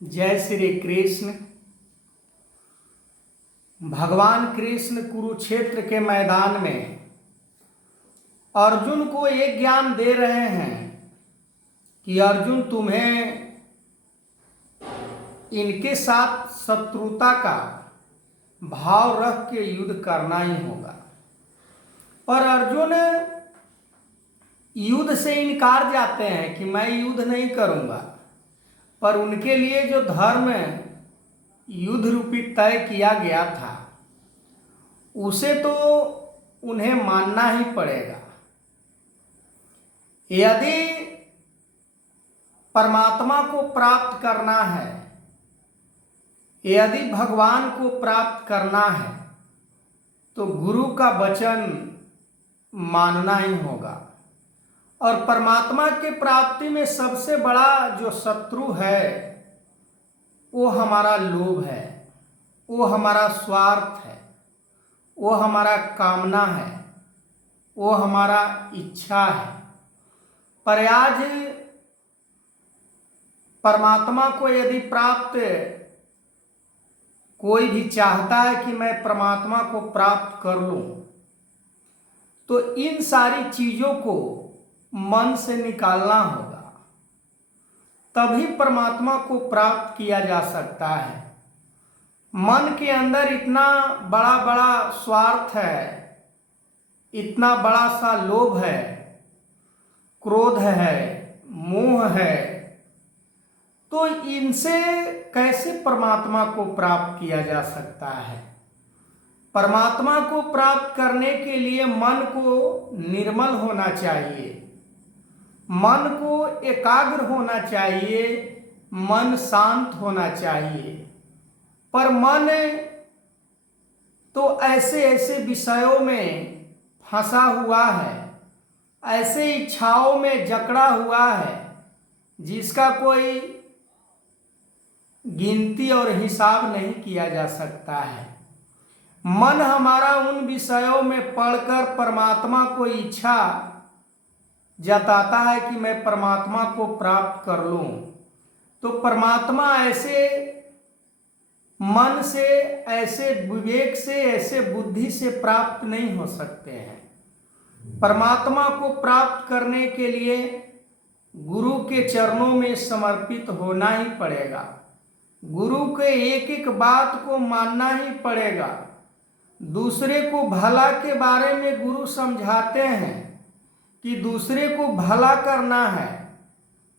जय श्री कृष्ण। भगवान कृष्ण कुरुक्षेत्र के मैदान में अर्जुन को एक ज्ञान दे रहे हैं कि अर्जुन तुम्हें इनके साथ शत्रुता का भाव रख के युद्ध करना ही होगा। पर अर्जुन युद्ध से इनकार जाते हैं कि मैं युद्ध नहीं करूंगा, पर उनके लिए जो धर्म युद्ध रूपी तय किया गया था उसे तो उन्हें मानना ही पड़ेगा। यदि परमात्मा को प्राप्त करना है, यदि भगवान को प्राप्त करना है, तो गुरु का वचन मानना ही होगा। और परमात्मा की प्राप्ति में सबसे बड़ा जो शत्रु है वो हमारा लोभ है, वो हमारा स्वार्थ है, वो हमारा कामना है, वो हमारा इच्छा है। पर आज परमात्मा को यदि प्राप्त कोई भी चाहता है कि मैं परमात्मा को प्राप्त कर लूं, तो इन सारी चीजों को मन से निकालना होगा, तभी परमात्मा को प्राप्त किया जा सकता है। मन के अंदर इतना बड़ा बड़ा स्वार्थ है, इतना बड़ा सा लोभ है, क्रोध है, मोह है, तो इनसे कैसे परमात्मा को प्राप्त किया जा सकता है। परमात्मा को प्राप्त करने के लिए मन को निर्मल होना चाहिए, मन को एकाग्र होना चाहिए, मन शांत होना चाहिए। पर मन तो ऐसे ऐसे विषयों में फंसा हुआ है, ऐसे इच्छाओं में जकड़ा हुआ है जिसका कोई गिनती और हिसाब नहीं किया जा सकता है। मन हमारा उन विषयों में पढ़कर परमात्मा को इच्छा जताता है कि मैं परमात्मा को प्राप्त कर लूं, तो परमात्मा ऐसे मन से, ऐसे विवेक से, ऐसे बुद्धि से प्राप्त नहीं हो सकते हैं। परमात्मा को प्राप्त करने के लिए गुरु के चरणों में समर्पित होना ही पड़ेगा, गुरु के एक एक बात को मानना ही पड़ेगा। दूसरे को भला के बारे में गुरु समझाते हैं कि दूसरे को भला करना है,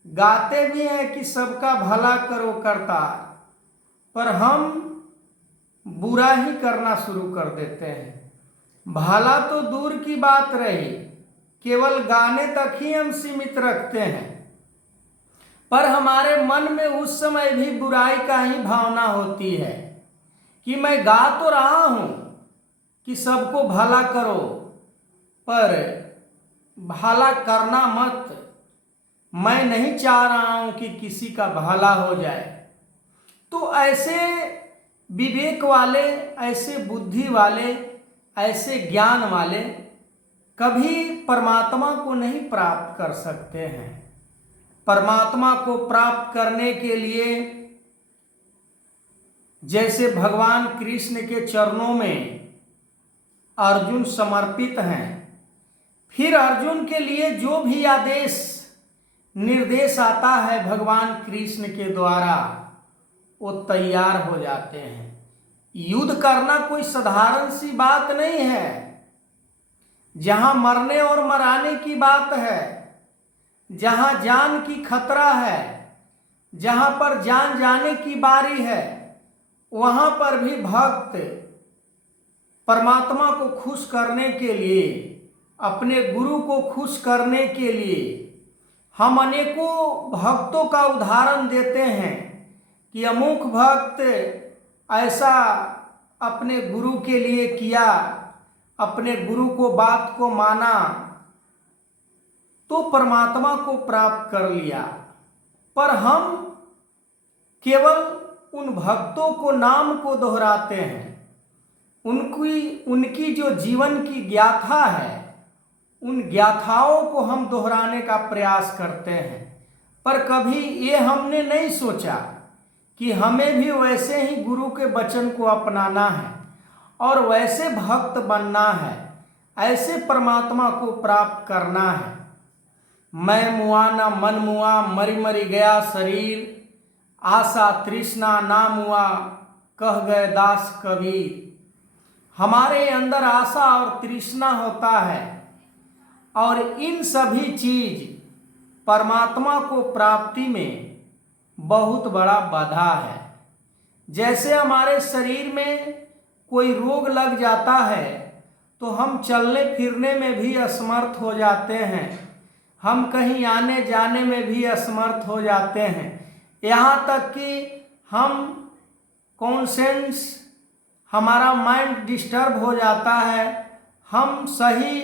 गाते भी हैं कि सबका भला करो करतार, पर हम बुरा ही करना शुरू कर देते हैं। भला तो दूर की बात रही, केवल गाने तक ही हम सीमित रखते हैं, पर हमारे मन में उस समय भी बुराई का ही भावना होती है कि मैं गा तो रहा हूं कि सबको भला करो, पर भला करना मत, मैं नहीं चाह रहा हूं कि किसी का भला हो जाए। तो ऐसे विवेक वाले, ऐसे बुद्धि वाले, ऐसे ज्ञान वाले कभी परमात्मा को नहीं प्राप्त कर सकते हैं। परमात्मा को प्राप्त करने के लिए जैसे भगवान कृष्ण के चरणों में अर्जुन समर्पित हैं, फिर अर्जुन के लिए जो भी आदेश निर्देश आता है भगवान कृष्ण के द्वारा, वो तैयार हो जाते हैं। युद्ध करना कोई साधारण सी बात नहीं है। जहां मरने और मराने की बात है, जहां जान की खतरा है, जहां पर जान जाने की बारी है, वहां पर भी भक्त परमात्मा को खुश करने के लिए, अपने गुरु को खुश करने के लिए हम अनेकों भक्तों का उदाहरण देते हैं कि अमुक भक्त ऐसा अपने गुरु के लिए किया, अपने गुरु को बात को माना तो परमात्मा को प्राप्त कर लिया। पर हम केवल उन भक्तों को, नाम को दोहराते हैं, उनकी जो जीवन की गाथा है, उन गाथाओं को हम दोहराने का प्रयास करते हैं। पर कभी ये हमने नहीं सोचा कि हमें भी वैसे ही गुरु के वचन को अपनाना है और वैसे भक्त बनना है, ऐसे परमात्मा को प्राप्त करना है। मैं मुआ न मन मुआ, मरी मरी गया शरीर, आशा तृष्णा ना मुआ, कह गए दास कबीर। हमारे अंदर आशा और तृष्णा होता है और इन सभी चीज परमात्मा को प्राप्ति में बहुत बड़ा बाधा है। जैसे हमारे शरीर में कोई रोग लग जाता है तो हम चलने फिरने में भी असमर्थ हो जाते हैं, हम कहीं आने जाने में भी असमर्थ हो जाते हैं, यहाँ तक कि हम कॉन्सेंस, हमारा माइंड डिस्टर्ब हो जाता है, हम सही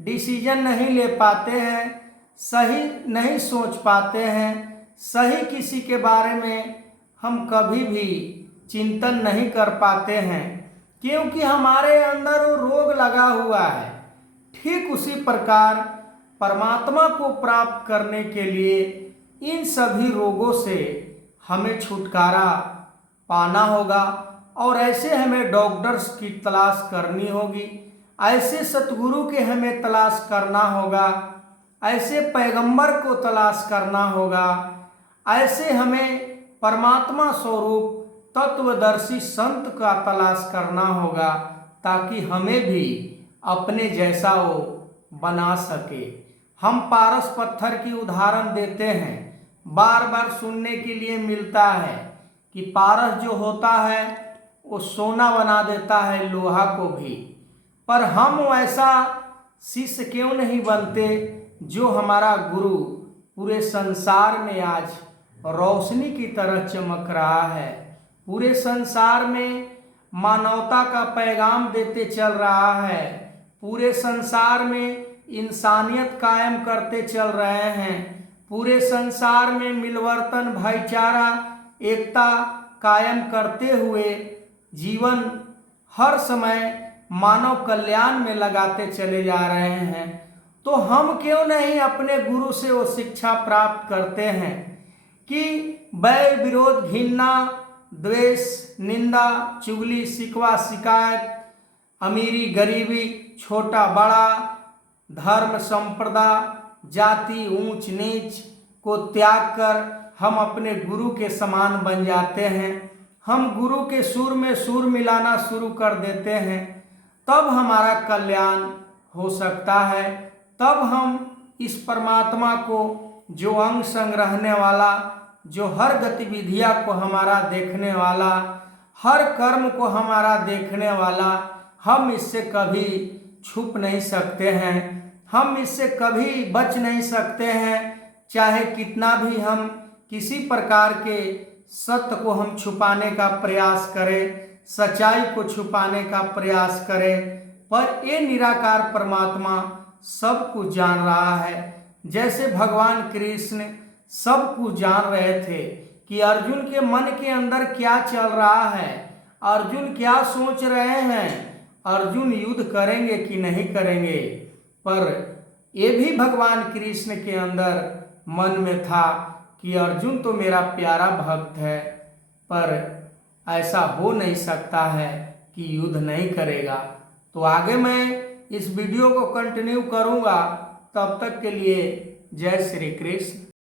डिसीजन नहीं ले पाते हैं, सही नहीं सोच पाते हैं, सही किसी के बारे में हम कभी भी चिंतन नहीं कर पाते हैं, क्योंकि हमारे अंदर वो रोग लगा हुआ है। ठीक उसी प्रकार परमात्मा को प्राप्त करने के लिए इन सभी रोगों से हमें छुटकारा पाना होगा और ऐसे हमें डॉक्टर्स की तलाश करनी होगी, ऐसे सतगुरु के हमें तलाश करना होगा, ऐसे पैगंबर को तलाश करना होगा, ऐसे हमें परमात्मा स्वरूप तत्वदर्शी संत का तलाश करना होगा, ताकि हमें भी अपने जैसा वो बना सके। हम पारस पत्थर की उदाहरण देते हैं, बार बार सुनने के लिए मिलता है कि पारस जो होता है वो सोना बना देता है लोहा को भी, पर हम वैसा शिष्य क्यों नहीं बनते जो हमारा गुरु पूरे संसार में आज रोशनी की तरह चमक रहा है, पूरे संसार में मानवता का पैगाम देते चल रहा है, पूरे संसार में इंसानियत कायम करते चल रहे हैं, पूरे संसार में मिलवर्तन, भाईचारा, एकता कायम करते हुए जीवन हर समय मानव कल्याण में लगाते चले जा रहे हैं। तो हम क्यों नहीं अपने गुरु से वो शिक्षा प्राप्त करते हैं कि बैर विरोध, घृणा, द्वेष, निंदा, चुगली, शिकवा, शिकायत, अमीरी गरीबी, छोटा बड़ा, धर्म संप्रदाय, जाति ऊंच नीच को त्याग कर हम अपने गुरु के समान बन जाते हैं। हम गुरु के सुर में सुर मिलाना शुरू कर देते हैं, तब हमारा कल्याण हो सकता है। तब हम इस परमात्मा को, जो अंग संग रहने वाला, जो हर गतिविधियां को हमारा देखने वाला, हर कर्म को हमारा देखने वाला, हम इससे कभी छुप नहीं सकते हैं, हम इससे कभी बच नहीं सकते हैं। चाहे कितना भी हम किसी प्रकार के सत्य को हम छुपाने का प्रयास करें, सच्चाई को छुपाने का प्रयास करें, पर ये निराकार परमात्मा सब कुछ जान रहा है। जैसे भगवान कृष्ण सब कुछ जान रहे थे कि अर्जुन के मन के अंदर क्या चल रहा है, अर्जुन क्या सोच रहे हैं, अर्जुन युद्ध करेंगे कि नहीं करेंगे, पर ये भी भगवान कृष्ण के अंदर मन में था कि अर्जुन तो मेरा प्यारा भक्त है, पर ऐसा हो नहीं सकता है कि युद्ध नहीं करेगा। तो आगे मैं इस वीडियो को कंटिन्यू करूँगा, तब तक के लिए जय श्री कृष्ण।